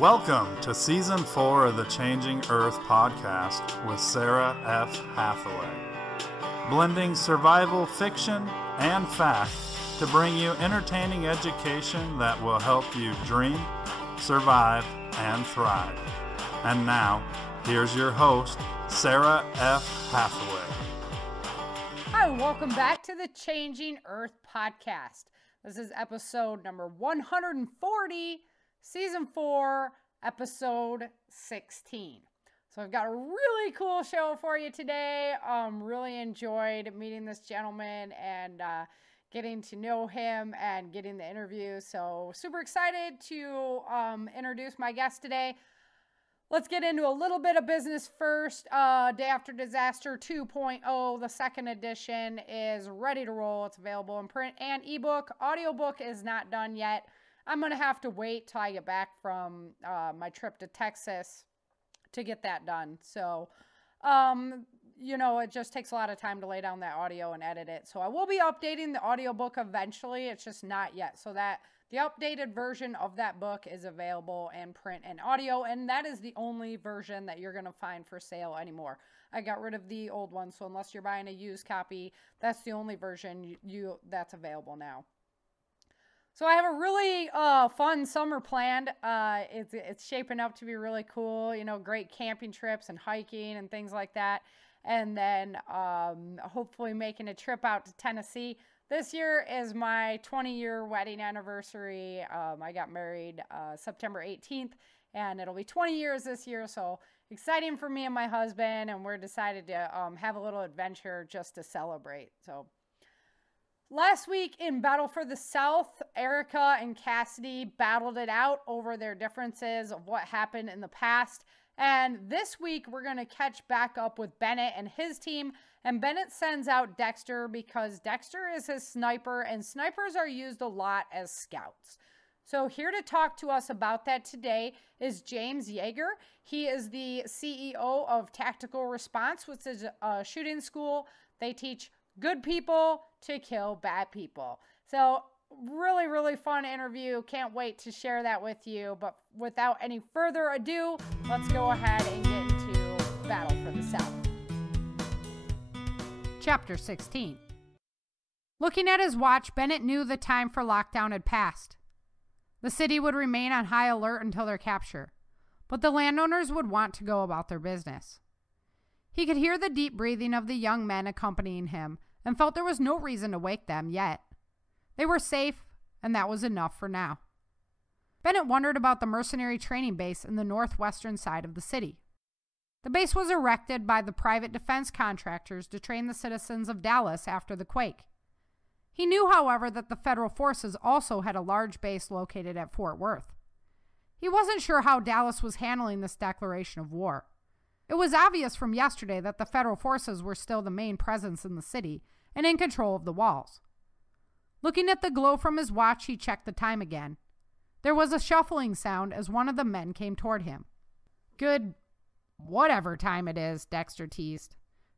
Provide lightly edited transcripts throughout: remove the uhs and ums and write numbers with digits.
Welcome to Season 4 of the Changing Earth podcast with Sara F. Hathaway, blending survival fiction and fact to bring you entertaining education that will help you dream, survive, and thrive. And now, here's your host, Sara F. Hathaway. Hi, welcome back to the Changing Earth podcast. This is episode number 140, Season 4, Episode 16. So I've got a really cool show for you today. Really enjoyed meeting this gentleman and getting to know him and getting the interview. So super excited to introduce my guest today. Let's get into a little bit of business first. Day After Disaster 2.0, the second edition, is ready to roll. It's available in print and ebook. Audiobook is not done yet. I'm going to have to wait till I get back from my trip to Texas to get that done. So, it just takes a lot of time to lay down that audio and edit it. So I will be updating the audiobook eventually. It's just not yet. So that the updated version of that book is available in print and audio, and that is the only version that you're going to find for sale anymore. I got rid of the old one, so unless you're buying a used copy, that's the only version that's available now. So I have a really fun summer planned. It's shaping up to be really cool, great camping trips and hiking and things like that. And then hopefully making a trip out to Tennessee. This year is my 20-year wedding anniversary. I got married September 18th, and it'll be 20 years this year. So exciting for me and my husband, and we're decided to have a little adventure just to celebrate. So last week in Battle for the South, Erica and Cassidy battled it out over their differences of what happened in the past. And this week, we're going to catch back up with Bennett and his team. And Bennett sends out Dexter because Dexter is his sniper, and snipers are used a lot as scouts. So here to talk to us about that today is James Yeager. He is the CEO of Tactical Response, which is a shooting school. They teach good people to kill bad people. So really, really fun interview. Can't wait to share that with you. But without any further ado, let's go ahead and get into Battle for the South. Chapter 16. Looking at his watch, Bennett knew the time for lockdown had passed. The city would remain on high alert until their capture, but the landowners would want to go about their business. He could hear the deep breathing of the young men accompanying him and felt there was no reason to wake them yet. They were safe, and that was enough for now. Bennett wondered about the mercenary training base in the northwestern side of the city. The base was erected by the private defense contractors to train the citizens of Dallas after the quake. He knew, however, that the federal forces also had a large base located at Fort Worth. He wasn't sure how Dallas was handling this declaration of war. It was obvious from yesterday that the federal forces were still the main presence in the city and in control of the walls. Looking at the glow from his watch, he checked the time again. There was a shuffling sound as one of the men came toward him. "Good whatever time it is," Dexter teased.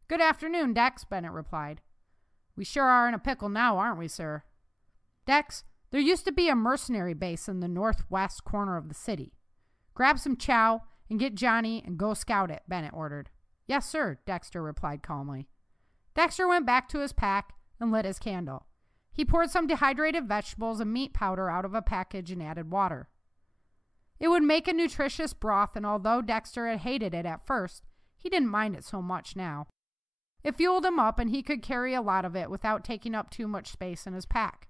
"Good afternoon, Dex," Bennett replied. "We sure are in a pickle now, aren't we, sir?" "Dex, there used to be a mercenary base in the northwest corner of the city. Grab some chow and get Johnny and go scout it," Bennett ordered. "Yes, sir," Dexter replied calmly. Dexter went back to his pack and lit his candle. He poured some dehydrated vegetables and meat powder out of a package and added water. It would make a nutritious broth, and although Dexter had hated it at first, he didn't mind it so much now. It fueled him up, and he could carry a lot of it without taking up too much space in his pack.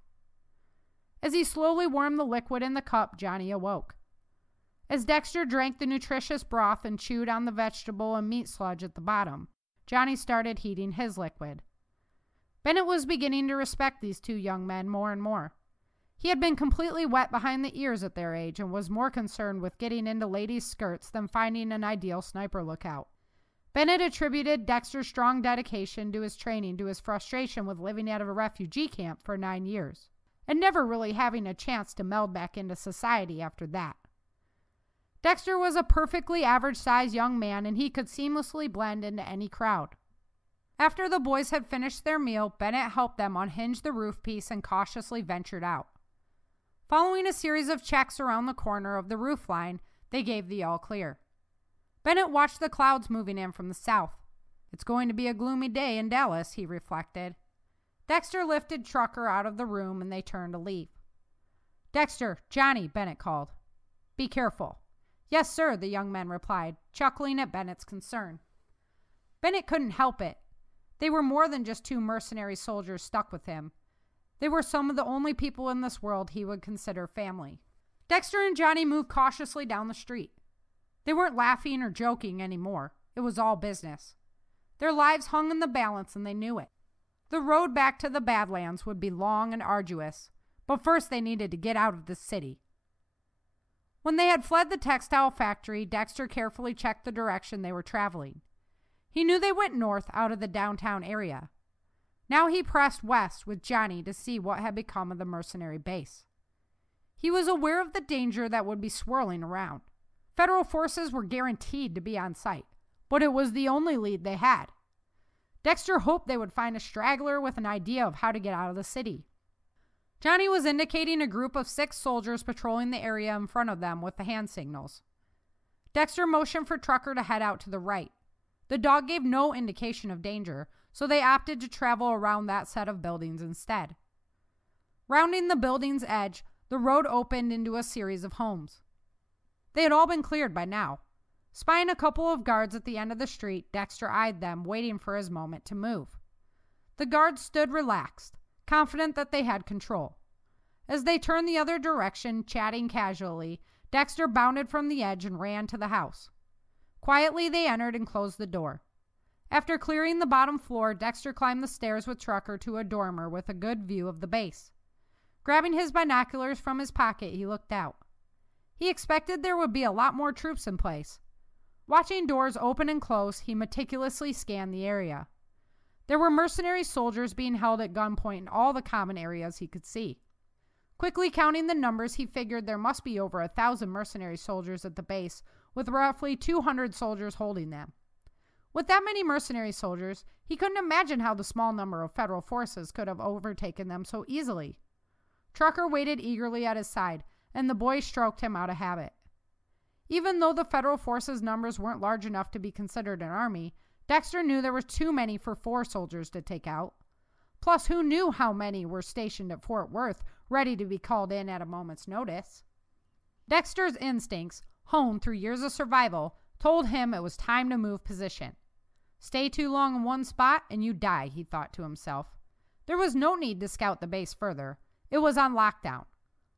As he slowly warmed the liquid in the cup, Johnny awoke. As Dexter drank the nutritious broth and chewed on the vegetable and meat sludge at the bottom, Johnny started heating his liquid. Bennett was beginning to respect these two young men more and more. He had been completely wet behind the ears at their age and was more concerned with getting into ladies' skirts than finding an ideal sniper lookout. Bennett attributed Dexter's strong dedication to his training to his frustration with living out of a refugee camp for 9 years, and never really having a chance to meld back into society after that. Dexter was a perfectly average-sized young man, and he could seamlessly blend into any crowd. After the boys had finished their meal, Bennett helped them unhinge the roof piece and cautiously ventured out. Following a series of checks around the corner of the roof line, They gave the all clear. Bennett watched the clouds moving in from the south. It's going to be a gloomy day in Dallas, he reflected. Dexter lifted Trucker out of the room and they turned to leave. Dexter, Johnny, Bennett called. Be careful. Yes, sir, the young man replied, chuckling at Bennett's concern. Bennett couldn't help it. They were more than just two mercenary soldiers stuck with him. They were some of the only people in this world he would consider family. Dexter and Johnny moved cautiously down the street. They weren't laughing or joking anymore. It was all business. Their lives hung in the balance and they knew it. The road back to the Badlands would be long and arduous, but first they needed to get out of the city. When they had fled the textile factory, Dexter carefully checked the direction they were traveling. He knew they went north out of the downtown area. Now he pressed west with Johnny to see what had become of the mercenary base. He was aware of the danger that would be swirling around. Federal forces were guaranteed to be on site, but it was the only lead they had. Dexter hoped they would find a straggler with an idea of how to get out of the city. Johnny was indicating a group of 6 soldiers patrolling the area in front of them with the hand signals. Dexter motioned for Trucker to head out to the right. The dog gave no indication of danger, so they opted to travel around that set of buildings instead. Rounding the building's edge, the road opened into a series of homes. They had all been cleared by now. Spying a couple of guards at the end of the street, Dexter eyed them, waiting for his moment to move. The guards stood relaxed, confident that they had control. As they turned the other direction, chatting casually, Dexter bounded from the edge and ran to the house. Quietly, they entered and closed the door. After clearing the bottom floor, Dexter climbed the stairs with Trucker to a dormer with a good view of the base. Grabbing his binoculars from his pocket, he looked out. He expected there would be a lot more troops in place. Watching doors open and close, he meticulously scanned the area. There were mercenary soldiers being held at gunpoint in all the common areas he could see. Quickly counting the numbers, he figured there must be over 1,000 mercenary soldiers at the base, with roughly 200 soldiers holding them. With that many mercenary soldiers, he couldn't imagine how the small number of federal forces could have overtaken them so easily. Trucker waited eagerly at his side, and the boy stroked him out of habit. Even though the federal forces' numbers weren't large enough to be considered an army, Dexter knew there were too many for 4 soldiers to take out. Plus, who knew how many were stationed at Fort Worth, ready to be called in at a moment's notice? Dexter's instincts, honed through years of survival, told him it was time to move position. Stay too long in one spot and you die, he thought to himself. There was no need to scout the base further. It was on lockdown.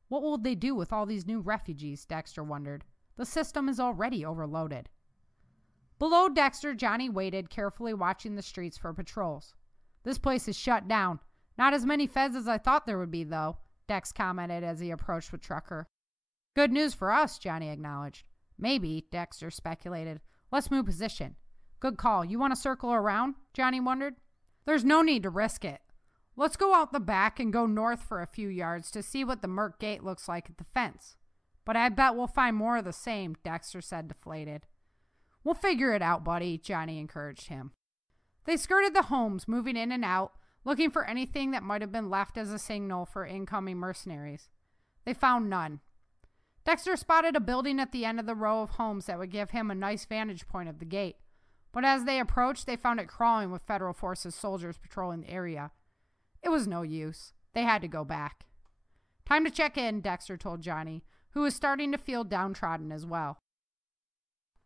What will they do with all these new refugees, Dexter wondered. The system is already overloaded. Below Dexter, Johnny waited, carefully watching the streets for patrols. This place is shut down. Not as many feds as I thought there would be, though, Dex commented as he approached with Trucker. Good news for us, Johnny acknowledged. Maybe, Dexter speculated. Let's move position. Good call. You want to circle around? Johnny wondered. There's no need to risk it. Let's go out the back and go north for a few yards to see what the Merc Gate looks like at the fence. But I bet we'll find more of the same, Dexter said, deflated. We'll figure it out, buddy, Johnny encouraged him. They skirted the homes, moving in and out, looking for anything that might have been left as a signal for incoming mercenaries. They found none. Dexter spotted a building at the end of the row of homes that would give him a nice vantage point of the gate. But as they approached, they found it crawling with Federal Forces soldiers patrolling the area. It was no use. They had to go back. Time to check in, Dexter told Johnny, who was starting to feel downtrodden as well.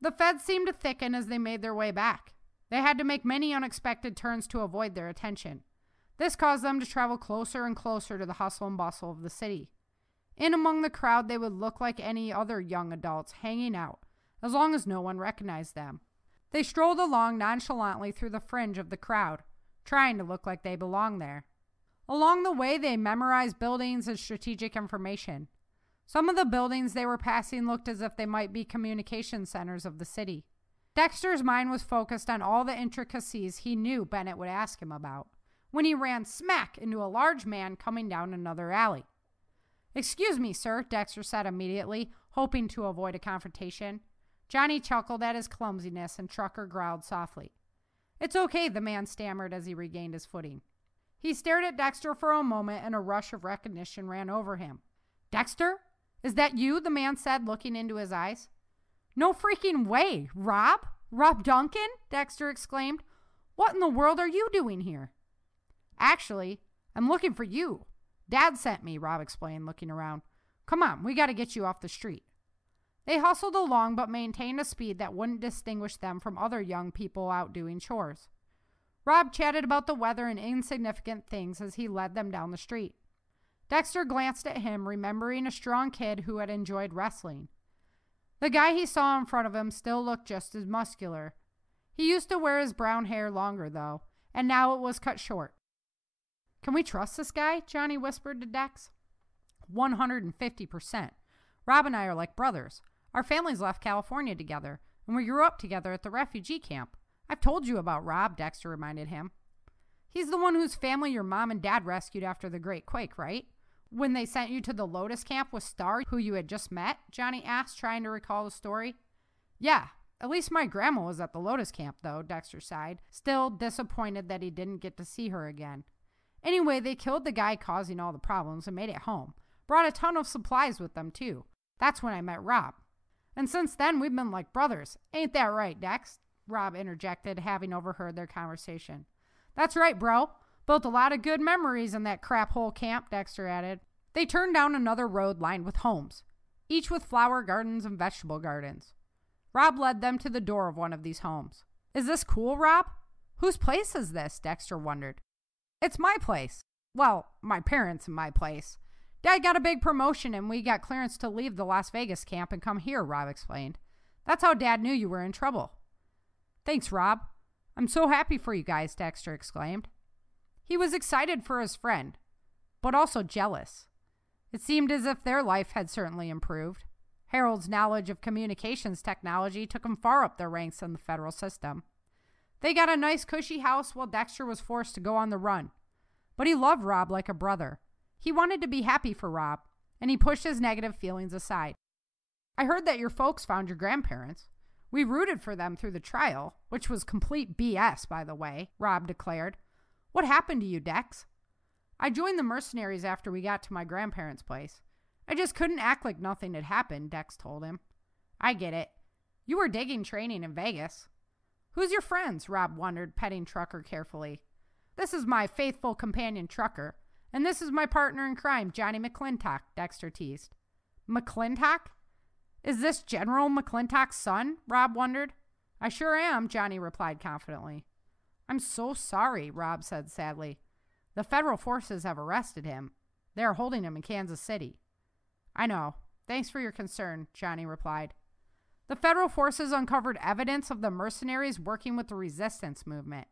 The feds seemed to thicken as they made their way back. They had to make many unexpected turns to avoid their attention. This caused them to travel closer and closer to the hustle and bustle of the city. In among the crowd, they would look like any other young adults hanging out, as long as no one recognized them. They strolled along nonchalantly through the fringe of the crowd, trying to look like they belonged there. Along the way, they memorized buildings and strategic information. Some of the buildings they were passing looked as if they might be communication centers of the city. Dexter's mind was focused on all the intricacies he knew Bennett would ask him about, when he ran smack into a large man coming down another alley. "Excuse me, sir," Dexter said immediately, hoping to avoid a confrontation. Johnny chuckled at his clumsiness and Trucker growled softly. "It's okay," the man stammered as he regained his footing. He stared at Dexter for a moment and a rush of recognition ran over him. "Dexter? Is that you?" the man said, looking into his eyes. No freaking way. Rob? Rob Duncan? Dexter exclaimed. What in the world are you doing here? Actually, I'm looking for you. Dad sent me, Rob explained, looking around. Come on, we got to get you off the street. They hustled along but maintained a speed that wouldn't distinguish them from other young people out doing chores. Rob chatted about the weather and insignificant things as he led them down the street. Dexter glanced at him, remembering a strong kid who had enjoyed wrestling. The guy he saw in front of him still looked just as muscular. He used to wear his brown hair longer, though, and now it was cut short. Can we trust this guy? Johnny whispered to Dex. 150%. Rob and I are like brothers. Our families left California together, and we grew up together at the refugee camp. I've told you about Rob, Dexter reminded him. He's the one whose family your mom and dad rescued after the Great Quake, right? When they sent you to the Lotus camp with Star, who you had just met? Johnny asked, trying to recall the story. Yeah, at least my grandma was at the Lotus camp, though, Dexter sighed, still disappointed that he didn't get to see her again. Anyway, they killed the guy causing all the problems and made it home. Brought a ton of supplies with them, too. That's when I met Rob. And since then, we've been like brothers. Ain't that right, Dex? Rob interjected, having overheard their conversation. That's right, bro. Built a lot of good memories in that crap hole camp, Dexter added. They turned down another road lined with homes, each with flower gardens and vegetable gardens. Rob led them to the door of one of these homes. Is this cool, Rob? Whose place is this? Dexter wondered. It's my place. Well, my parents' and my place. Dad got a big promotion and we got clearance to leave the Las Vegas camp and come here, Rob explained. That's how Dad knew you were in trouble. Thanks, Rob. I'm so happy for you guys, Dexter exclaimed. He was excited for his friend, but also jealous. It seemed as if their life had certainly improved. Harold's knowledge of communications technology took him far up their ranks in the federal system. They got a nice cushy house while Dexter was forced to go on the run. But he loved Rob like a brother. He wanted to be happy for Rob, and he pushed his negative feelings aside. I heard that your folks found your grandparents. We rooted for them through the trial, which was complete BS, by the way, Rob declared. What happened to you, Dex? I joined the mercenaries after we got to my grandparents' place. I just couldn't act like nothing had happened, Dex told him. I get it. You were digging training in Vegas. Who's your friends? Rob wondered, petting Trucker carefully. This is my faithful companion Trucker, and this is my partner in crime, Johnny McClintock, Dexter teased. McClintock? Is this General McClintock's son? Rob wondered. I sure am, Johnny replied confidently. I'm so sorry, Rob said sadly. The federal forces have arrested him. They are holding him in Kansas City. I know. Thanks for your concern, Johnny replied. The federal forces uncovered evidence of the mercenaries working with the resistance movement.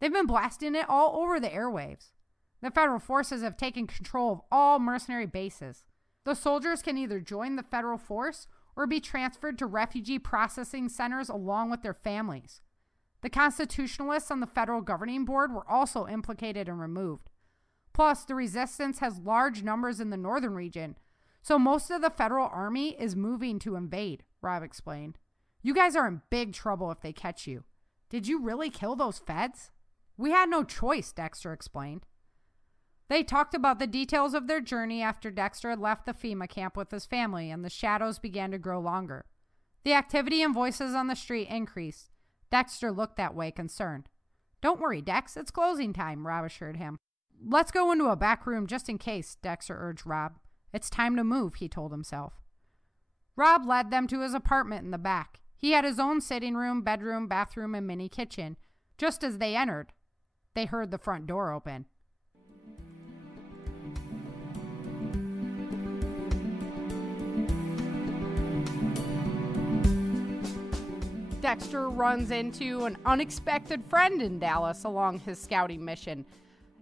They've been blasting it all over the airwaves. The federal forces have taken control of all mercenary bases. The soldiers can either join the federal force or be transferred to refugee processing centers along with their families. The constitutionalists on the federal governing board were also implicated and removed. Plus, the resistance has large numbers in the northern region, so most of the federal army is moving to invade, Rob explained. You guys are in big trouble if they catch you. Did you really kill those feds? We had no choice, Dexter explained. They talked about the details of their journey after Dexter had left the FEMA camp with his family and the shadows began to grow longer. The activity and voices on the street increased. Dexter looked that way, concerned. Don't worry, Dex. It's closing time, Rob assured him. Let's go into a back room just in case, Dexter urged Rob. It's time to move, he told himself. Rob led them to his apartment in the back. He had his own sitting room, bedroom, bathroom, and mini kitchen. Just as they entered, they heard the front door open. Dexter runs into an unexpected friend in Dallas along his scouting mission,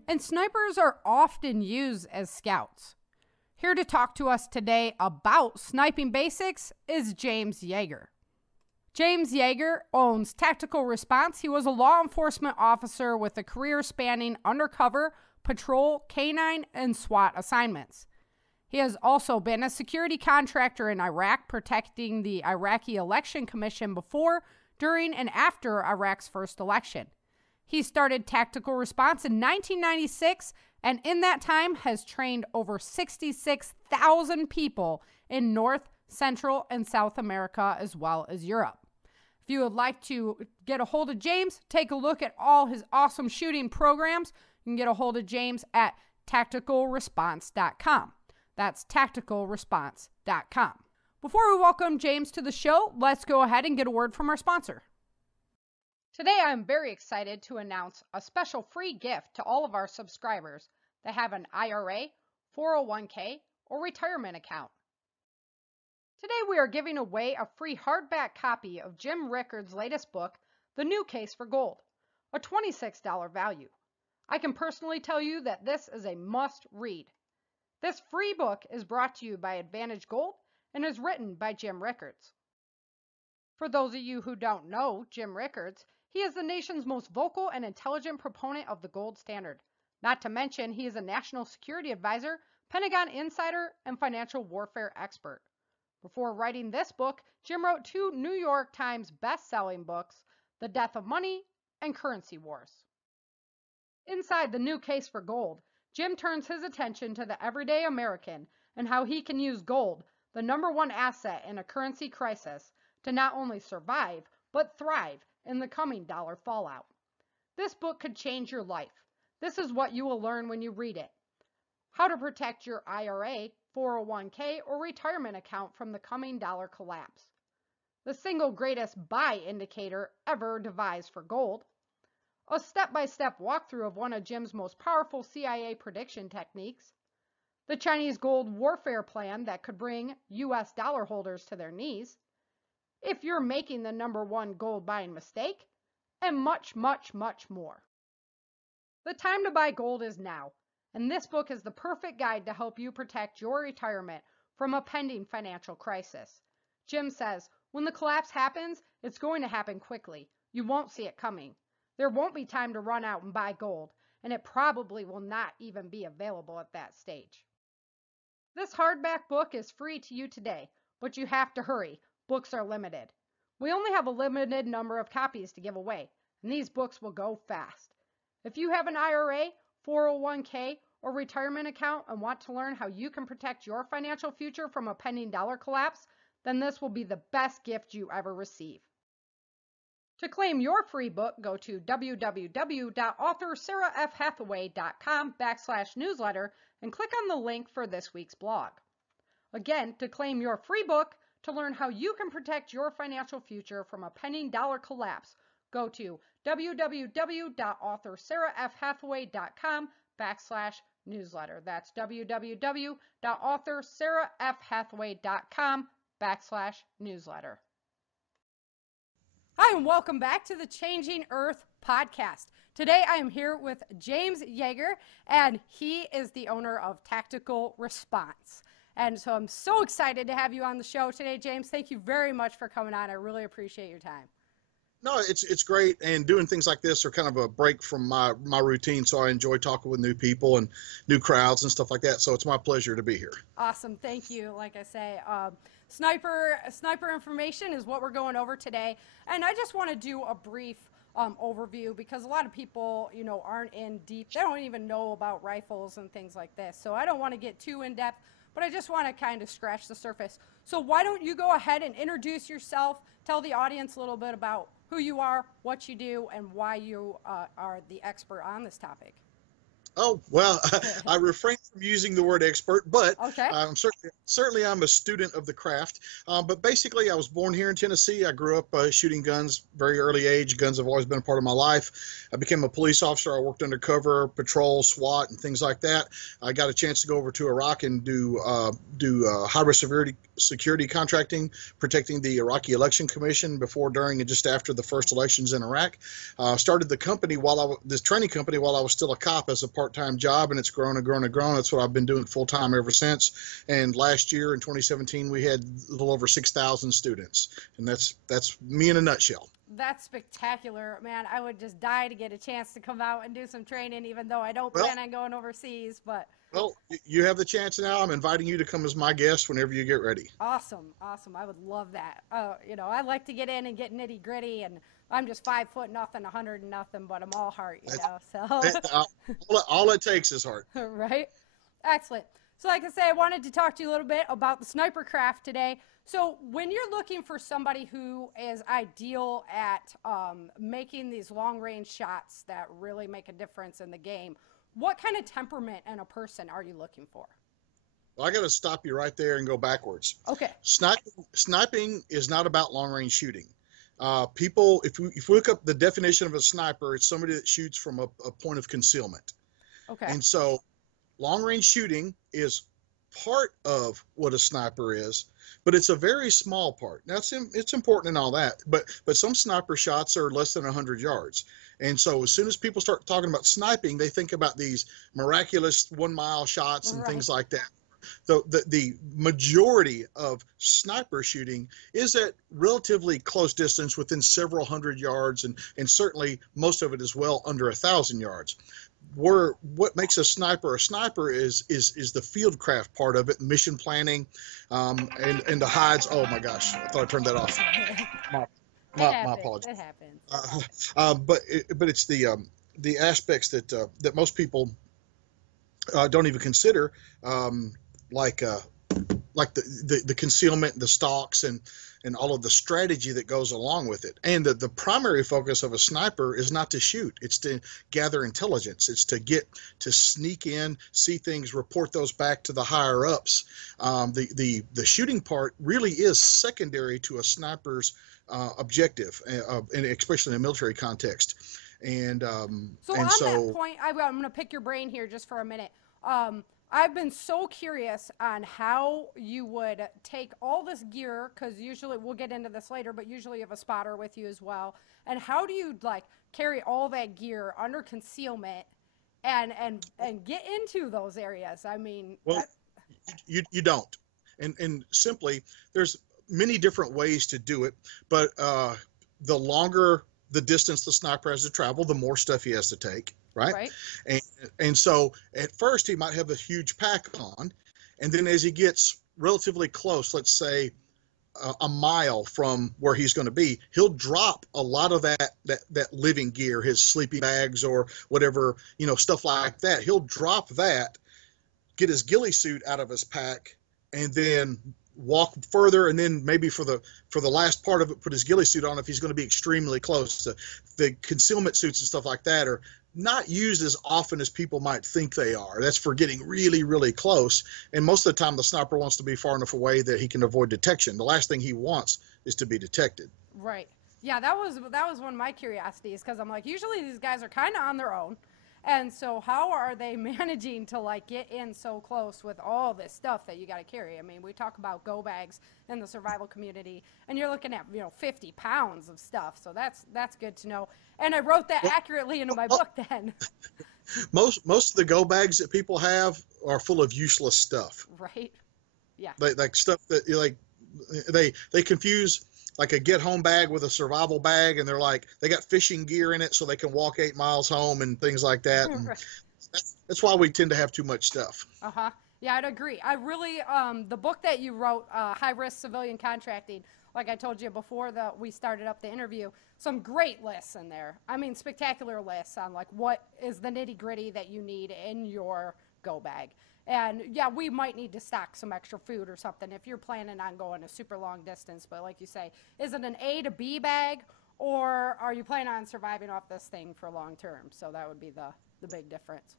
and snipers are often used as scouts. Here to talk to us today about sniping basics is James Yeager. James Yeager owns Tactical Response. He was a law enforcement officer with a career spanning undercover, patrol, canine, and SWAT assignments. He has also been a security contractor in Iraq, protecting the Iraqi Election Commission before, during, and after Iraq's first election. He started Tactical Response in 1996, and in that time has trained over 66,000 people in North, Central and South America, as well as Europe. If you would like to get a hold of James, take a look at all his awesome shooting programs, you can get a hold of James at tacticalresponse.com. That's tacticalresponse.com. Before we welcome James to the show, let's go ahead and get a word from our sponsor. Today, I'm very excited to announce a special free gift to all of our subscribers that have an IRA, 401k, or retirement account. Today, we are giving away a free hardback copy of Jim Rickard's latest book, The New Case for Gold, a $26 value. I can personally tell you that this is a must-read. This free book is brought to you by Advantage Gold and is written by Jim Rickards. For those of you who don't know Jim Rickards, he is the nation's most vocal and intelligent proponent of the gold standard. Not to mention, he is a national security advisor, Pentagon insider, and financial warfare expert. Before writing this book, Jim wrote 2 New York Times best-selling books, The Death of Money and Currency Wars. Inside The New Case for Gold, Jim turns his attention to the everyday American and how he can use gold, the #1 asset in a currency crisis, to not only survive, but thrive in the coming dollar fallout. This book could change your life. This is what you will learn when you read it. How to protect your IRA, 401k, or retirement account from the coming dollar collapse. The single greatest buy indicator ever devised for gold. A step-by-step walkthrough of one of Jim's most powerful CIA prediction techniques. The Chinese gold warfare plan that could bring US dollar holders to their knees. If you're making the #1 gold buying mistake, and much, much, much more. The time to buy gold is now, and this book is the perfect guide to help you protect your retirement from a pending financial crisis. Jim says, when the collapse happens, it's going to happen quickly. You won't see it coming. There won't be time to run out and buy gold, and it probably will not even be available at that stage. This hardback book is free to you today, but you have to hurry. Books are limited. We only have a limited number of copies to give away, and these books will go fast. If you have an IRA, 401k, or retirement account and want to learn how you can protect your financial future from a pending dollar collapse, then this will be the best gift you ever receive. To claim your free book, go to www.authorSaraFhathaway.com/newsletter and click on the link for this week's blog. Again, to claim your free book, to learn how you can protect your financial future from a pending dollar collapse, go to www.authorSaraFhathaway.com/newsletter. That's www.authorSaraFhathaway.com/newsletter. Hi, and welcome back to the Changing Earth podcast. Today I am here with James Yeager, and he is the owner of Tactical Response. And so I'm so excited to have you on the show today, James. Thank you very much for coming on. I really appreciate your time. No, it's great, and doing things like this are kind of a break from my routine, so I enjoy talking with new people and new crowds and stuff like that, so it's my pleasure to be here. Awesome. Thank you. Like I say, sniper information is what we're going over today, and I just want to do a brief overview because a lot of people, aren't in deep. They don't even know about rifles and things like this, so I don't want to get too in-depth, but I just want to kind of scratch the surface. So why don't you go ahead and introduce yourself, tell the audience a little bit about who you are, what you do, and why you are the expert on this topic. Oh, well, I refrain from using the word expert, but okay. Certainly I'm a student of the craft. But basically, I was born here in Tennessee. I grew up shooting guns very early age. Guns have always been a part of my life. I became a police officer. I worked undercover, patrol, SWAT, and things like that. I got a chance to go over to Iraq and do high-risk security contracting, protecting the Iraqi Election Commission before, during, and just after the first elections in Iraq. Started the company this training company while I was still a cop as a part-time job, and it's grown and grown and grown. That's what I've been doing full-time ever since. And last year in 2017, we had a little over 6,000 students, and that's me in a nutshell. That's spectacular, man. I would just die to get a chance to come out and do some training, even though I don't plan on going overseas. But well, you have the chance now. I'm inviting you to come as my guest whenever you get ready. Awesome. I would love that. I like to get in and get nitty gritty, and I'm just 5 foot nothing, 100 and nothing, but I'm all heart, So all it takes is heart. Right. Excellent. So like I say, I wanted to talk to you a little bit about the sniper craft today. So when you're looking for somebody who is ideal at making these long-range shots that really make a difference in the game, what kind of temperament in a person are you looking for? Well, I got to stop you right there and go backwards. Okay. Sniping is not about long-range shooting. People, if we look up the definition of a sniper, it's somebody that shoots from a point of concealment. Okay. And so long-range shooting is part of what a sniper is, but it's a very small part. Now, it's important and all that, but some sniper shots are less than 100 yards. And so as soon as people start talking about sniping, they think about these miraculous 1-mile shots and things like that. The majority of sniper shooting is at relatively close distance within several hundred yards, and certainly most of it is well under 1,000 yards. What makes a sniper is the fieldcraft part of it, mission planning, and the hides. Oh my gosh, I thought I turned that off. My apologies. It happens. But it's the aspects that most people don't even consider, like the concealment, the stalks, and all of the strategy that goes along with it. And the primary focus of a sniper is not to shoot. It's to gather intelligence. It's to sneak in, see things, report those back to the higher ups. The shooting part really is secondary to a sniper's objective, and especially in a military context. And so on that point, I'm going to pick your brain here just for a minute. I've been so curious on how you would take all this gear, because usually, we'll get into this later, but usually you have a spotter with you as well. And how do you carry all that gear under concealment and get into those areas? I mean, well, you don't. And simply, there's many different ways to do it, but the longer the distance the sniper has to travel, the more stuff he has to take. Right. And so at first he might have a huge pack on, and then as he gets relatively close, let's say a mile from where he's going to be, he'll drop a lot of that living gear, his sleeping bags or whatever, stuff like that. He'll drop that, get his ghillie suit out of his pack, and then walk further, and then maybe for the last part of it, put his ghillie suit on if he's going to be extremely close. To the concealment suits and stuff like that are not used as often as people might think they are. That's for getting really, really close. And most of the time, the sniper wants to be far enough away that he can avoid detection. The last thing he wants is to be detected. Right. Yeah, that was one of my curiosities, because I'm like, usually these guys are kind of on their own. And so how are they managing to get in so close with all this stuff that you got to carry? I mean, we talk about go bags in the survival community, and you're looking at 50 pounds of stuff. So that's good to know. And I wrote that accurately into my book then. Most of the go bags that people have are full of useless stuff. Right. Yeah. Like stuff that they confuse like a get home bag with a survival bag, and they're like, they got fishing gear in it so they can walk 8 miles home and things like that. And right. That's why we tend to have too much stuff. Uh-huh. Yeah, I'd agree. I really, the book that you wrote, High Risk Civilian Contracting, like I told you before we started up the interview, some great lists in there. I mean, spectacular lists on what is the nitty gritty that you need in your go bag. And yeah, we might need to stock some extra food or something if you're planning on going a super long distance. But like you say, is it an A to B bag, or are you planning on surviving off this thing for long term? So that would be the big difference.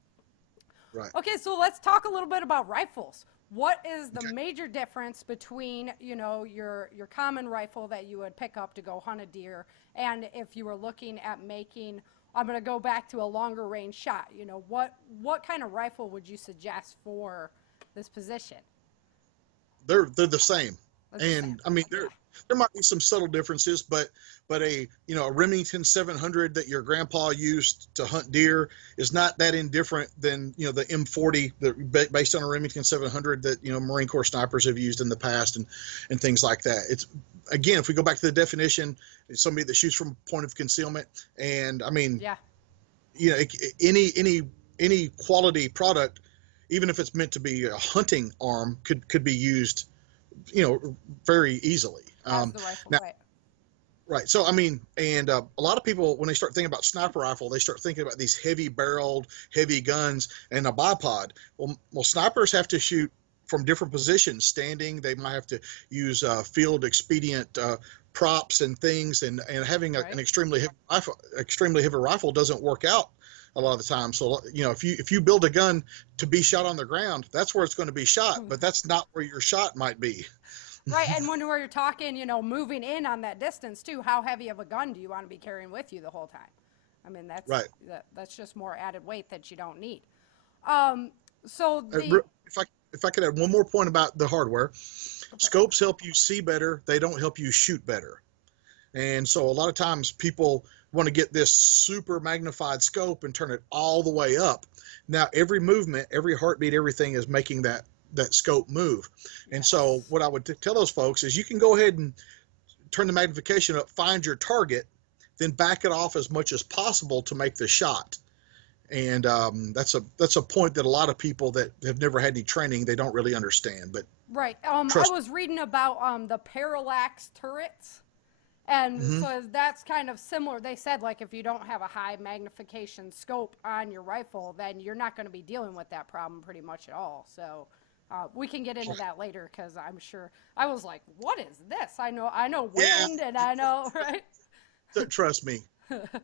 Right. Okay, so let's talk a little bit about rifles. What is the major difference between, your common rifle that you would pick up to go hunt a deer, and if you were looking at making, I'm going to go back to a longer range shot, what kind of rifle would you suggest for this position? They're the same. They're the and same. I mean, there might be some subtle differences, but a Remington 700 that your grandpa used to hunt deer is not that indifferent than the M40 based on a Remington 700 that Marine Corps snipers have used in the past, and things like that. It's, again, if we go back to the definition, it's somebody that shoots from a point of concealment. And I mean, yeah, any quality product, even if it's meant to be a hunting arm, could be used very easily. as the rifle, now, right. Right. So, I mean, and a lot of people, when they start thinking about sniper rifle, they start thinking about these heavy barreled, heavy guns and a bipod. Well, snipers have to shoot from different positions, standing. They might have to use field expedient props and things, and having an extremely heavy rifle doesn't work out a lot of the time. So, if you build a gun to be shot on the ground, that's where it's going to be shot, but that's not where your shot might be. Right, and when we're talking, moving in on that distance too, how heavy of a gun do you want to be carrying with you the whole time? I mean, that's right. That's just more added weight that you don't need. If I could add one more point about the hardware, scopes help you see better. They don't help you shoot better. And so a lot of times people want to get this super magnified scope and turn it all the way up. Now, every movement, every heartbeat, everything is making that scope move. And so what I would tell those folks is you can go ahead and turn the magnification up, find your target, then back it off as much as possible to make the shot. And that's a point that a lot of people that have never had any training, they don't really understand. But right. I was reading about the parallax turrets. And so that's kind of similar. They said, like, if you don't have a high magnification scope on your rifle, then you're not going to be dealing with that problem pretty much at all. So we can get into that later, because I'm sure I was like, what is this? I know wind, and I know, right? Trust me. A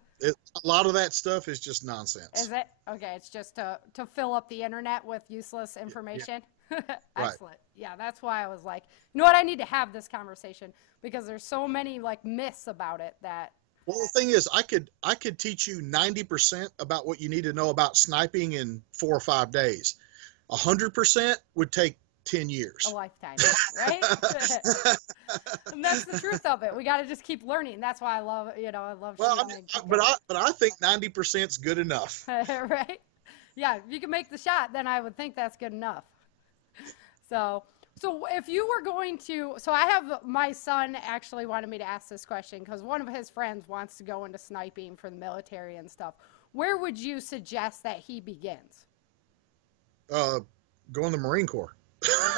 lot of that stuff is just nonsense. Is it? Okay, it's just to fill up the internet with useless information. Yeah. Excellent. Right. Yeah, that's why I was like, you know what, I need to have this conversation, because there's so many like myths about it that. Well, the thing is, I could teach you 90% about what you need to know about sniping in 4 or 5 days. 100% would take 10 years. A lifetime, right? And that's the truth of it. We got to just keep learning. That's why I love, I love. Well, but I think 90% is good enough. Right? Yeah, if you can make the shot, then I would think that's good enough. So if you were going to, so I have, my son actually wanted me to ask this question because one of his friends wants to go into sniping for the military and stuff. Where would you suggest that he begins? Go in the Marine Corps.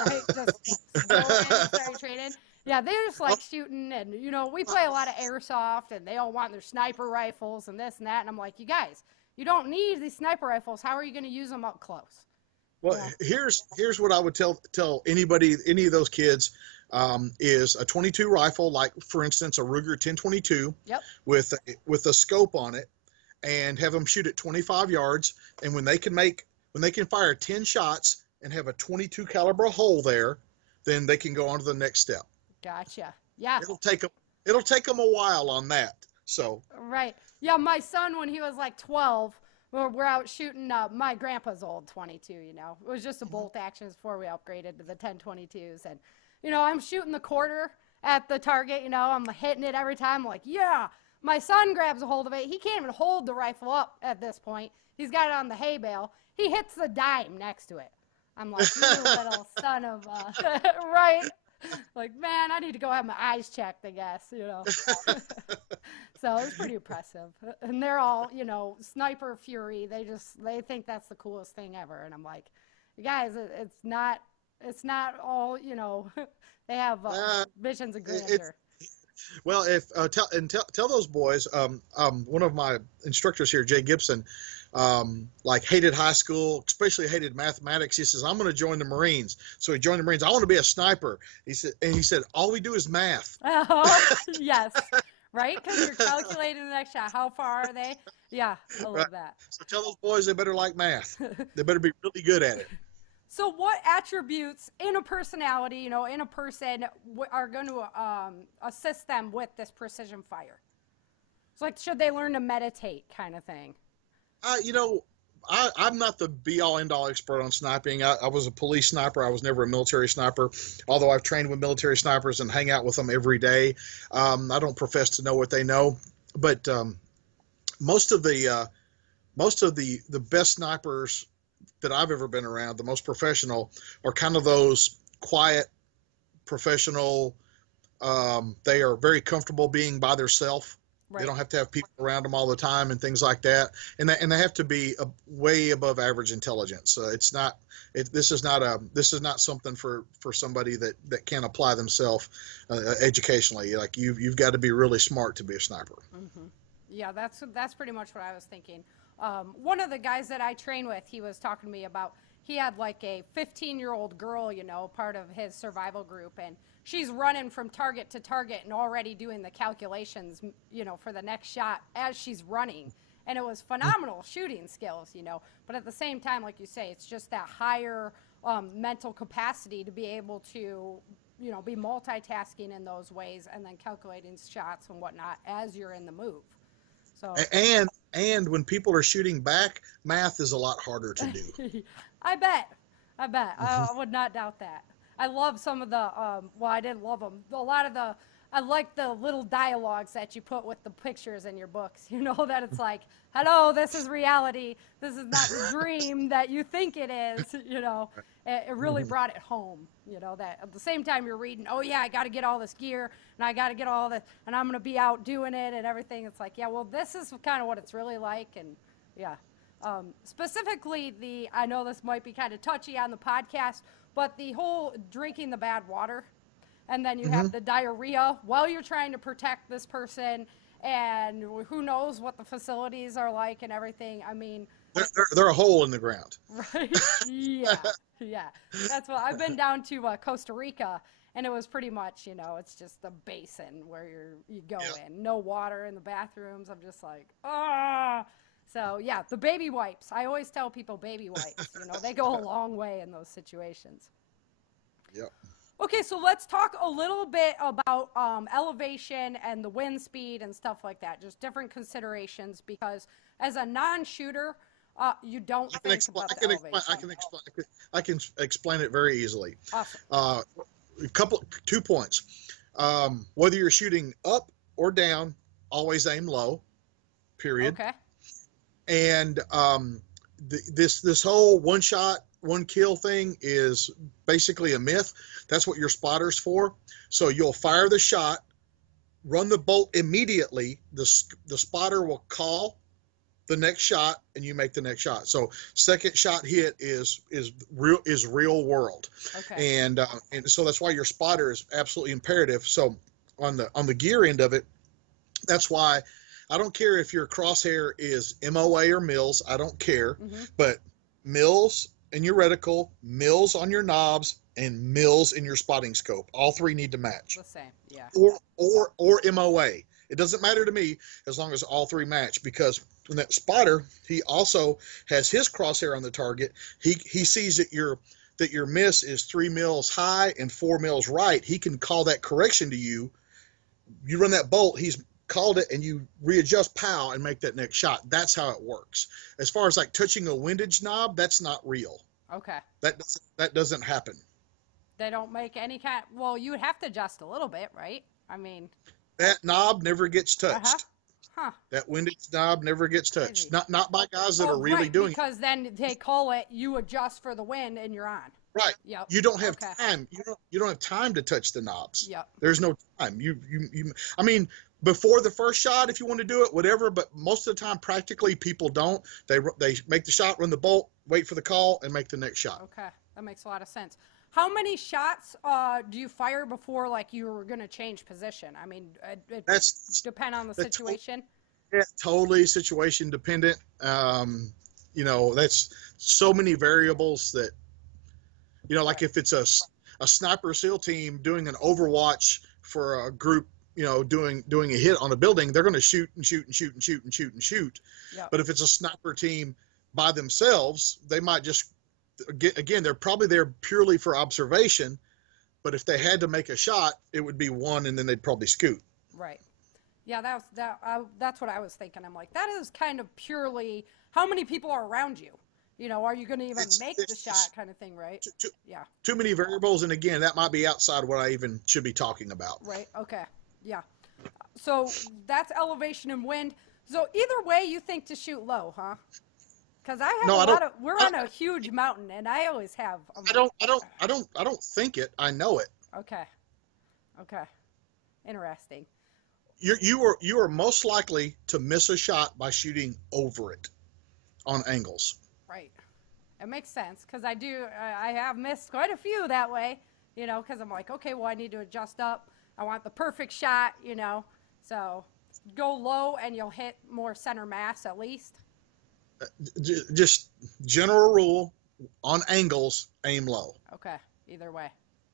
Right? Just go in and start training. Yeah, they're just like shooting, and we play a lot of airsoft, and they all want their sniper rifles and this and that, and I'm like, you guys, you don't need these sniper rifles. How are you going to use them up close? Well, here's what I would tell anybody, any of those kids, is a .22 rifle, like for instance a Ruger 1022, with a scope on it, and have them shoot at 25 yards. And when they can fire 10 shots and have a .22 caliber hole there, then they can go on to the next step. Gotcha. Yeah. It'll take them a while on that. So. Right. Yeah, my son, when he was like 12. We're out shooting my grandpa's old .22, It was just a bolt action before we upgraded to the 1022s. And, I'm shooting the quarter at the target, I'm hitting it every time. I'm like, yeah. My son grabs a hold of it. He can't even hold the rifle up at this point. He's got it on the hay bale. He hits the dime next to it. I'm like, you little son of a... Right? Like, man, I need to go have my eyes checked, I guess, So it's pretty impressive. And they're all, sniper fury. They think that's the coolest thing ever. And I'm like, you guys, it's not all, they have visions of grandeur. Well, tell those boys, one of my instructors here, Jay Gibson, hated high school, especially hated mathematics. He says, I'm going to join the Marines. So he joined the Marines. I want to be a sniper. He said, all we do is math. Oh, yes. Right? Because you're calculating the next shot. How far are they? Yeah, I love that. So tell those boys they better like math. They better be really good at it. So what attributes in a personality, in a person, are going to assist them with this precision fire? It's like, should they learn to meditate kind of thing? I'm not the be-all, end-all expert on sniping. I was a police sniper. I was never a military sniper, although I've trained with military snipers and hang out with them every day. I don't profess to know what they know, but most of the best snipers that I've ever been around, the most professional, are kind of those quiet, professional. They are very comfortable being by themselves. Right. They don't have to have people around them all the time and things like that. And they have to be way above average intelligence. This is not something for somebody that can't apply themselves educationally. Like you've got to be really smart to be a sniper. Mm-hmm. Yeah, that's pretty much what I was thinking. One of the guys that I train with, he was talking to me about, he had like a 15-year-old girl, part of his survival group, and she's running from target to target and already doing the calculations, for the next shot as she's running. And it was phenomenal shooting skills, But at the same time, like you say, it's just that higher mental capacity to be able to, be multitasking in those ways and then calculating shots and whatnot as you're in the move. So. And when people are shooting back, math is a lot harder to do. I bet. I would not doubt that. I love some of the, I didn't love them. I like the little dialogues that you put with the pictures in your books. That it's like, hello, this is reality. This is not the dream that you think it is. It really brought it home. That at the same time you're reading, oh yeah, I got to get all this gear and I got to get all this, and I'm going to be out doing it and everything. It's like, yeah, well, this is kind of what it's really like. And yeah. Specifically I know this might be kind of touchy on the podcast, but the whole drinking the bad water, and then you have the diarrhea while you're trying to protect this person, and who knows what the facilities are like and everything. I mean, they're a hole in the ground. Right? Yeah. That's what I've been down to Costa Rica, and it was pretty much, it's just the basin where you go in, no water in the bathrooms. I'm just like, ah. So yeah, the baby wipes. I always tell people baby wipes. They go a long way in those situations. Yep. Okay, so let's talk a little bit about elevation and the wind speed and stuff like that. Just different considerations, because as a non-shooter, you don't think about the elevation. I can explain it very easily. Awesome. 2 points. Whether you're shooting up or down, always aim low. Period. Okay. And this whole one shot, one kill thing is basically a myth. That's what your spotter's for. So you'll fire the shot, run the bolt immediately. The spotter will call the next shot, and you make the next shot. So second shot hit is real world. Okay. And so that's why your spotter is absolutely imperative. So on the gear end of it, that's why. I don't care if your crosshair is MOA or mils. I don't care. But mils in your reticle, mils on your knobs, and mils in your spotting scope. All three need to match. The same, yeah. Or MOA. It doesn't matter to me as long as all three match, because when that spotter, he also has his crosshair on the target. He sees that your miss is 3 mils high and 4 mils right. He can call that correction to you. You run that bolt, he's called it, and you readjust pow and make that next shot. That's how it works. As far as like touching a windage knob, that's not real. Okay. That doesn't happen. They don't make any kind. Well, you would have to adjust a little bit, right? I mean, that knob never gets touched. Huh. That windage knob never gets touched. Not by guys that are really doing it. Because then they call it, you adjust for the wind and you're on. Right. Yep. You don't have time. You don't have time to touch the knobs. Yep. There's no time. I mean, before the first shot, if you want to do it, whatever, but most of the time, practically, people don't. They make the shot, run the bolt, wait for the call, and make the next shot. Okay, that makes a lot of sense. How many shots do you fire before, like, you were going to change position? I mean, it depend on the situation? Totally situation dependent. That's so many variables that, like if it's a sniper SEAL team doing an overwatch for a group, doing a hit on a building, they're going to shoot and shoot and shoot and shoot and shoot and shoot. Yep. But if it's a sniper team by themselves, they might just they're probably there purely for observation. But if they had to make a shot, it would be one, and then they'd probably scoot. Right. Yeah, that's what I was thinking. I'm like, that is kind of purely how many people are around you. Are you going to even make the shot kind of thing, right? Yeah. Too many variables, and again, that might be outside what I even should be talking about. Right. Okay. Yeah. So that's elevation and wind. So either way, you think to shoot low, huh? Because we're on a huge mountain, and I always have. I don't think it. I know it. Okay. Interesting. you are most likely to miss a shot by shooting over it on angles. Right. It makes sense because I have missed quite a few that way, you know, because I'm like, okay, well, I need to adjust up. I want the perfect shot, you know, so go low and you'll hit more center mass at least. Just general rule on angles, aim low. Okay, either way.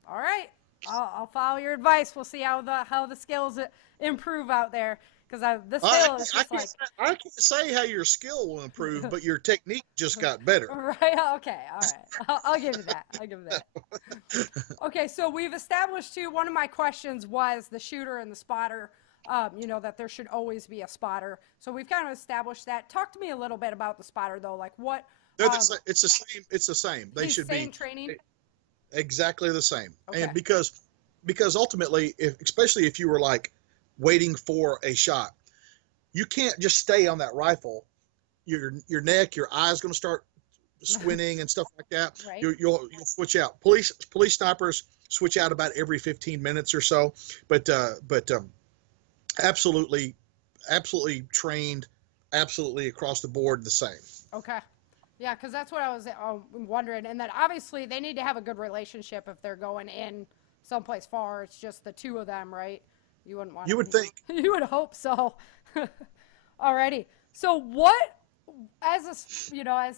All right, I'll follow your advice. We'll see how the skills improve out there. Because the skill is just like... I can't say how your skill will improve, but your technique just got better. Right, okay, all right. I'll give you that. I'll give you that. Okay, so we've established, too, one of my questions was the shooter and the spotter, you know, that there should always be a spotter. So we've kind of established that. Talk to me a little bit about the spotter, though. Like what... It's the same. It's the same. They should same be training? Exactly the same. Okay. And because ultimately, especially if you were like waiting for a shot, you can't just stay on that rifle. Your neck, your eyes going to start squinting and stuff like that. Right. You'll switch out. Police snipers switch out about every 15 minutes or so, but absolutely trained, absolutely across the board the same. Okay. Yeah, because that's what I was wondering. And then obviously they need to have a good relationship if they're going in someplace far. It's just the two of them, right? You wouldn't want. You would think. You would hope so. Alrighty. So what, as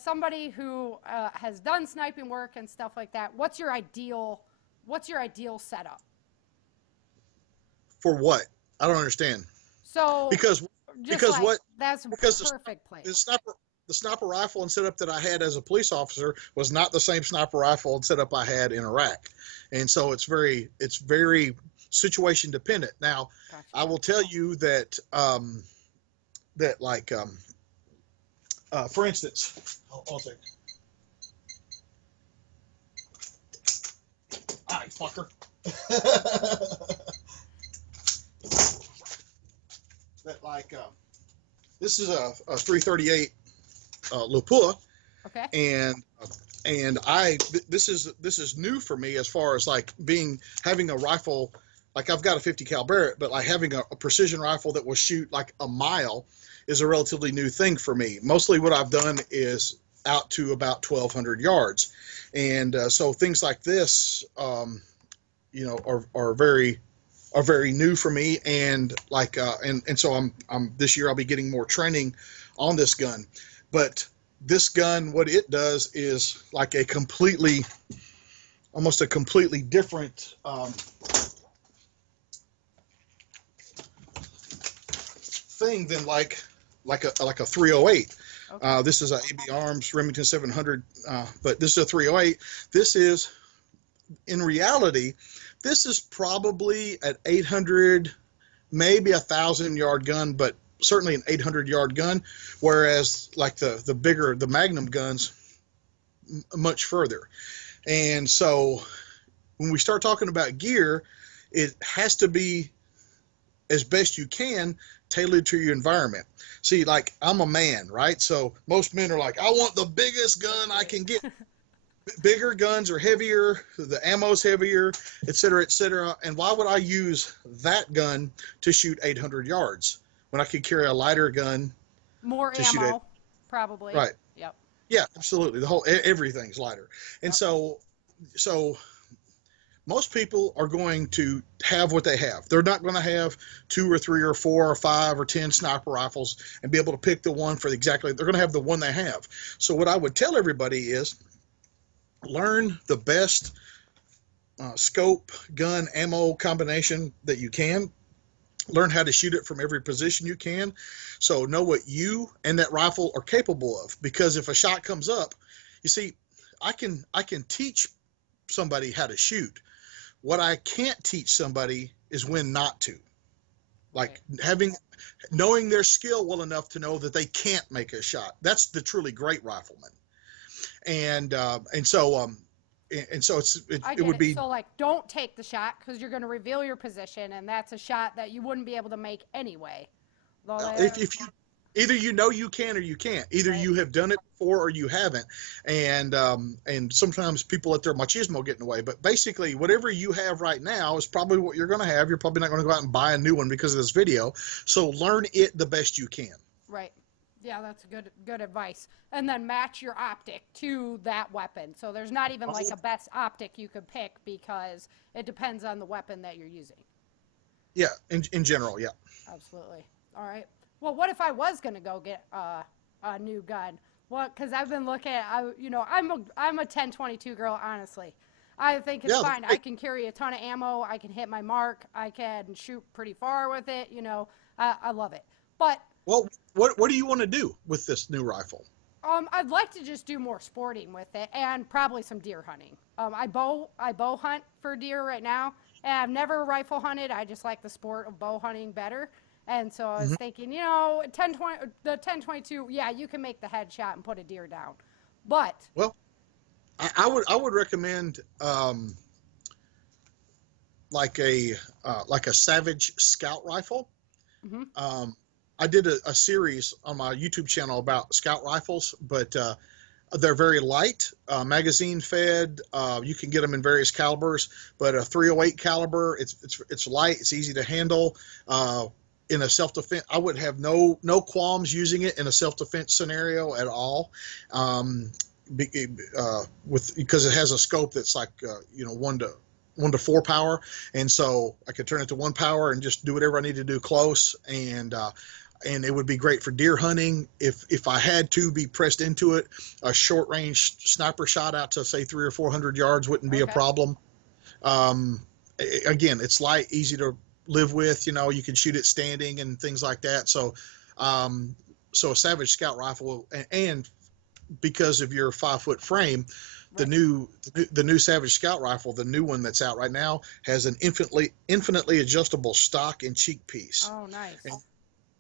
somebody who has done sniping work and stuff like that, what's your ideal setup? For what? I don't understand. So because like, what? That's because perfect place. The sniper rifle and setup that I had as a police officer was not the same sniper rifle and setup I had in Iraq, and so it's very situation dependent. Now, Gotcha. I will tell you that for instance, I'll take. All right, fucker. That this is a 338 Lapua. Okay. And this is new for me as far as like having a rifle. Like I've got a 50 cal Barrett, but like having a precision rifle that will shoot like a mile is a relatively new thing for me. Mostly what I've done is out to about 1,200 yards. And so things like this, are very new for me. And like, and so I'm this year I'll be getting more training on this gun. But this gun, what it does is like almost a completely different, thing than like a 308. Okay. This is a AB Arms Remington 700, but this is a 308. This is, in reality, this is probably an 800, maybe 1,000-yard gun, but certainly an 800-yard gun. Whereas like the bigger, the Magnum guns, much further. And so when we start talking about gear, it has to be as best you can tailored to your environment. See, like I'm a man, right? So most men are like, I want the biggest gun I can get. Bigger guns are heavier, the ammo's heavier, et cetera, et cetera. And why would I use that gun to shoot 800 yards when I could carry a lighter gun? More ammo, probably. Right. Yep. Yeah, absolutely. Everything's lighter. And yep. So most people are going to have what they have. They're not going to have 2 or 3 or 4 or 5 or 10 sniper rifles and be able to pick the one for exactly. They're going to have the one they have. So what I would tell everybody is learn the best scope, gun, ammo combination that you can. Learn how to shoot it from every position you can. So know what you and that rifle are capable of. Because if a shot comes up, you see, I can teach somebody how to shoot. What I can't teach somebody is when not to. Like knowing their skill well enough to know that they can't make a shot. That's the truly great rifleman. And so it would be. So like, don't take the shot because you're going to reveal your position, and that's a shot that you wouldn't be able to make anyway. Either you know you can or you can't. Either Right. you have done it before or you haven't. And sometimes people let their machismo get in the way. But basically, whatever you have right now is probably what you're going to have. You're probably not going to go out and buy a new one because of this video. So learn it the best you can. Right. Yeah, that's good advice. And then match your optic to that weapon. So there's not even like a best optic you could pick because it depends on the weapon that you're using. Yeah, in general, yeah. Absolutely. All right. Well, what if I was going to go get a new gun? Well, because I've been looking at, I'm a 10-22 girl, honestly. I think it's fine. I can carry a ton of ammo. I can hit my mark. I can shoot pretty far with it. I love it. But well, what do you want to do with this new rifle? I'd like to just do more sporting with it and probably some deer hunting. I bow hunt for deer right now, and I've never rifle hunted. I just like the sport of bow hunting better. And so I was thinking, the 10-22, yeah, you can make the headshot and put a deer down. But well, I would recommend like a Savage Scout rifle. I did a series on my YouTube channel about scout rifles, but they're very light, magazine fed. You can get them in various calibers, but a .308 caliber, it's light, it's easy to handle. In a self-defense, I would have no qualms using it in a self-defense scenario at all, because it has a scope that's like 1 to 4 power, and so I could turn it to 1 power and just do whatever I need to do close, and it would be great for deer hunting. If I had to be pressed into it, a short range sniper shot out to say 300 or 400 yards wouldn't be a problem. Again, it's light, easy to live with. You can shoot it standing and things like that. So a Savage Scout rifle, and because of your 5-foot frame, the new Savage Scout rifle, the new one that's out right now, has an infinitely adjustable stock and cheek piece. Oh, nice.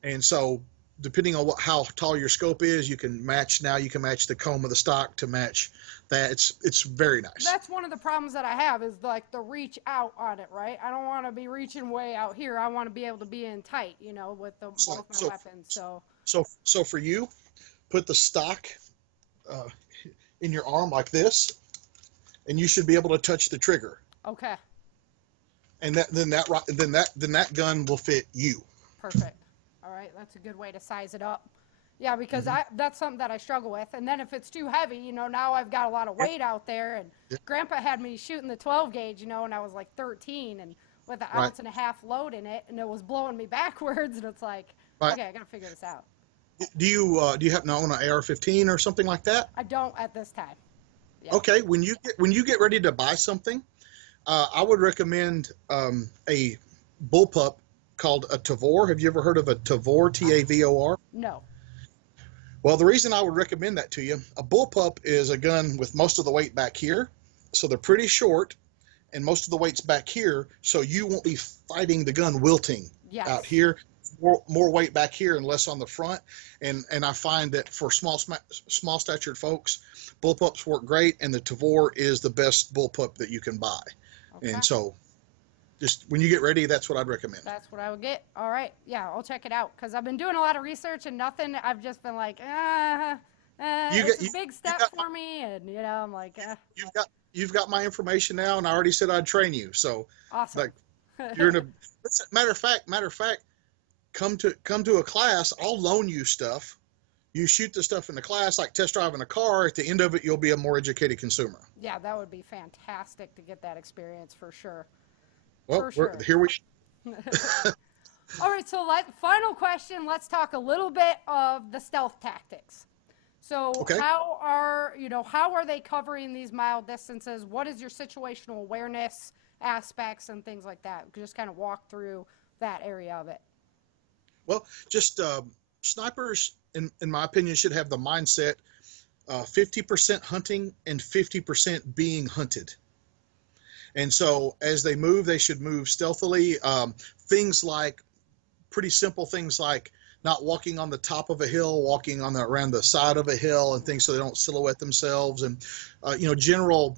And so depending on how tall your scope is, you can match the comb of the stock to match that. It's very nice. That's one of the problems that I have is like the reach out on it, right? I don't want to be reaching way out here. I want to be able to be in tight, with both my weapons. So for you, put the stock in your arm like this, and you should be able to touch the trigger. Okay. And then that gun will fit you. Perfect. All right, that's a good way to size it up. Yeah, because that's something that I struggle with. And then if it's too heavy, now I've got a lot of weight out there. And Grandpa had me shooting the 12 gauge, when I was like 13, and with an ounce and a half load in it, and it was blowing me backwards. And it's like, okay, I got to figure this out. Do you happen to own an AR-15 or something like that? I don't at this time. Yeah. Okay, when you get ready to buy something, I would recommend a bullpup called a Tavor. Have you ever heard of a Tavor, Tavor? No. Well, the reason I would recommend that to you, a bullpup is a gun with most of the weight back here, so they're pretty short, and most of the weight's back here, so you won't be fighting the gun wilting out here. More weight back here and less on the front, and I find that for small statured folks, bullpups work great, and the Tavor is the best bullpup that you can buy. Okay. And so just when you get ready, that's what I'd recommend. That's what I would get. All right. Yeah, I'll check it out because I've been doing a lot of research and nothing. I've just been like, it's a big step for me. And, I'm like, You've got my information now, and I already said I'd train you. So awesome. Like, you're in a matter of fact, come to a class. I'll loan you stuff. You shoot the stuff in the class, like test driving a car. At the end of it, you'll be a more educated consumer. Yeah, that would be fantastic to get that experience for sure. Well, here we. All right, so final question. Let's talk a little bit of the stealth tactics. So how are they covering these mile distances? What is your situational awareness aspects and things like that? Just kind of walk through that area of it. Well, just snipers, in my opinion, should have the mindset 50% hunting and 50% being hunted. And so as they move, they should move stealthily. Things like pretty simple things like not walking on the top of a hill, walking on around the side of a hill and things so they don't silhouette themselves, and general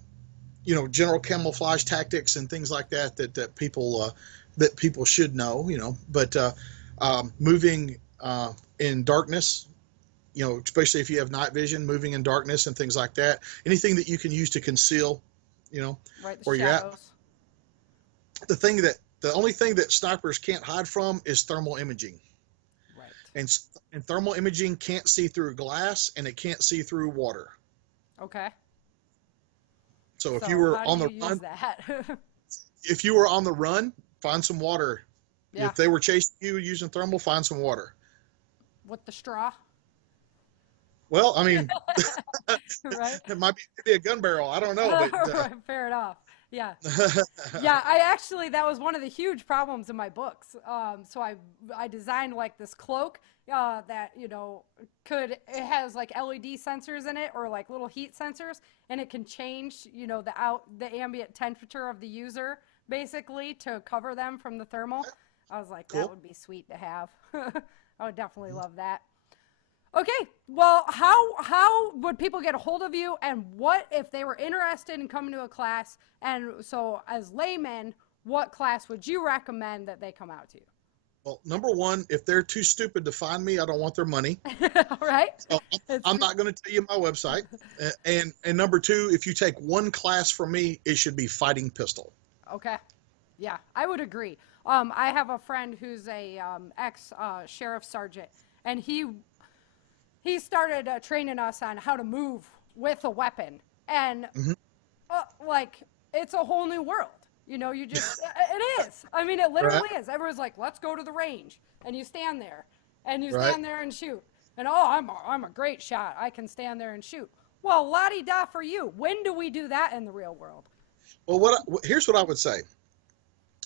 camouflage tactics and things like that people should know, but moving in darkness, especially if you have night vision, moving in darkness and things like that. Anything that you can use to conceal, right, where you're at. The only thing that snipers can't hide from is thermal imaging. Right. And thermal imaging can't see through glass, and it can't see through water. Okay. So if you were on the run, if you were on the run, find some water. Yeah. If they were chasing you using thermal, find some water. With the straw? Well, I mean, right? It might be a gun barrel. I don't know. But, fair enough. Yeah. Yeah, that was one of the huge problems in my books. So I designed like this cloak that, it has like LED sensors in it, or like little heat sensors, and it can change, the ambient temperature of the user basically to cover them from the thermal. I was like, That would be sweet to have. I would definitely love that. Okay, well, how would people get a hold of you, and what if they were interested in coming to a class? And so as laymen, what class would you recommend that they come out to? Well, number one, if they're too stupid to find me, I don't want their money. All right. So I'm not going to tell you my website. And number two, if you take one class from me, it should be fighting pistol. Okay. Yeah, I would agree. I have a friend who's a ex-sheriff sergeant, and he started training us on how to move with a weapon. And, it's a whole new world. You just, it is. I mean, it literally is. Everyone's like, let's go to the range. And you stand there. And you stand there and shoot. And, I'm a great shot. I can stand there and shoot. Well, la-di-da for you. When do we do that in the real world? Well, here's what I would say.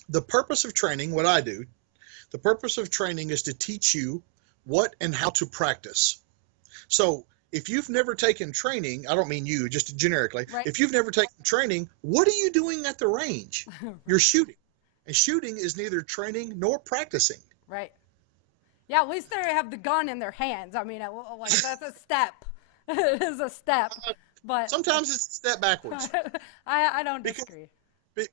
The purpose of training, what I do, the purpose of training is to teach you what and how to practice. So if you've never taken training, I don't mean you, just generically, if you've never taken training, what are you doing at the range? You're shooting. And shooting is neither training nor practicing. Right. Yeah, at least they have the gun in their hands. I mean, that's a step. It is a step. But sometimes it's a step backwards. I don't disagree.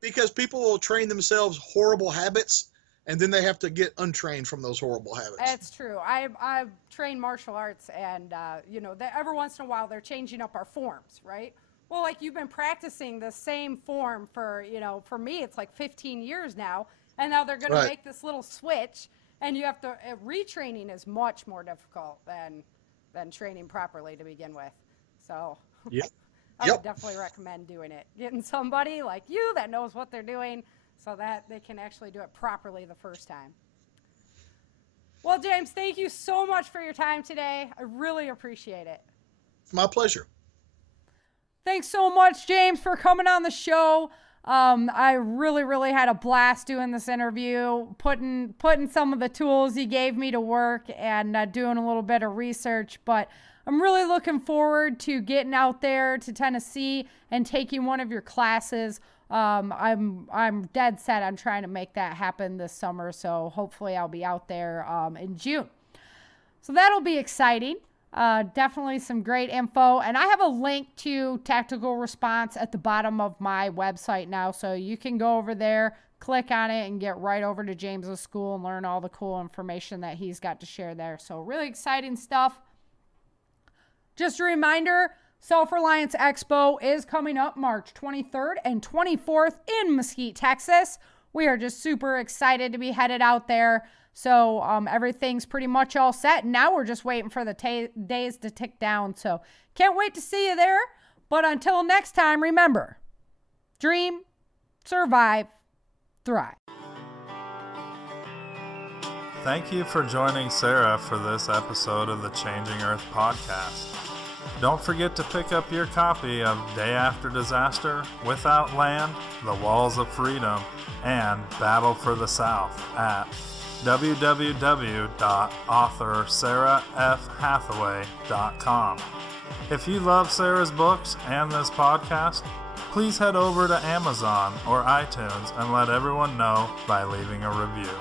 Because people will train themselves horrible habits, and then they have to get untrained from those horrible habits. It's true. I've trained martial arts, and, every once in a while they're changing up our forms, right? Well, like, you've been practicing the same form for, for me, it's like 15 years now, and now they're going to make this little switch, and you have to, retraining is much more difficult than training properly to begin with. So I would definitely recommend doing it. Getting somebody like you that knows what they're doing, so that they can actually do it properly the first time. Well, James, thank you so much for your time today. I really appreciate it. My pleasure. Thanks so much, James, for coming on the show. I really had a blast doing this interview, putting some of the tools he gave me to work, and doing a little bit of research. But I'm really looking forward to getting out there to Tennessee and taking one of your classes. I'm dead set on trying to make that happen this summer, so hopefully I'll be out there in June. So that'll be exciting. Definitely some great info, and I have a link to Tactical Response at the bottom of my website now, so you can go over there, click on it, and get right over to James's school and learn all the cool information that he's got to share there. So really exciting stuff. Just a reminder, Self-Reliance Expo is coming up March 23rd and 24th in Mesquite, Texas. We are just super excited to be headed out there. So everything's pretty much all set. Now we're just waiting for the days to tick down. So can't wait to see you there. But until next time, remember, dream, survive, thrive. Thank you for joining Sara for this episode of the Changing Earth podcast. Don't forget to pick up your copy of Day After Disaster, Without Land, The Walls of Freedom, and Battle for the South at www.author.sarafhathaway.com. If you love Sara's books and this podcast, please head over to Amazon or iTunes and let everyone know by leaving a review.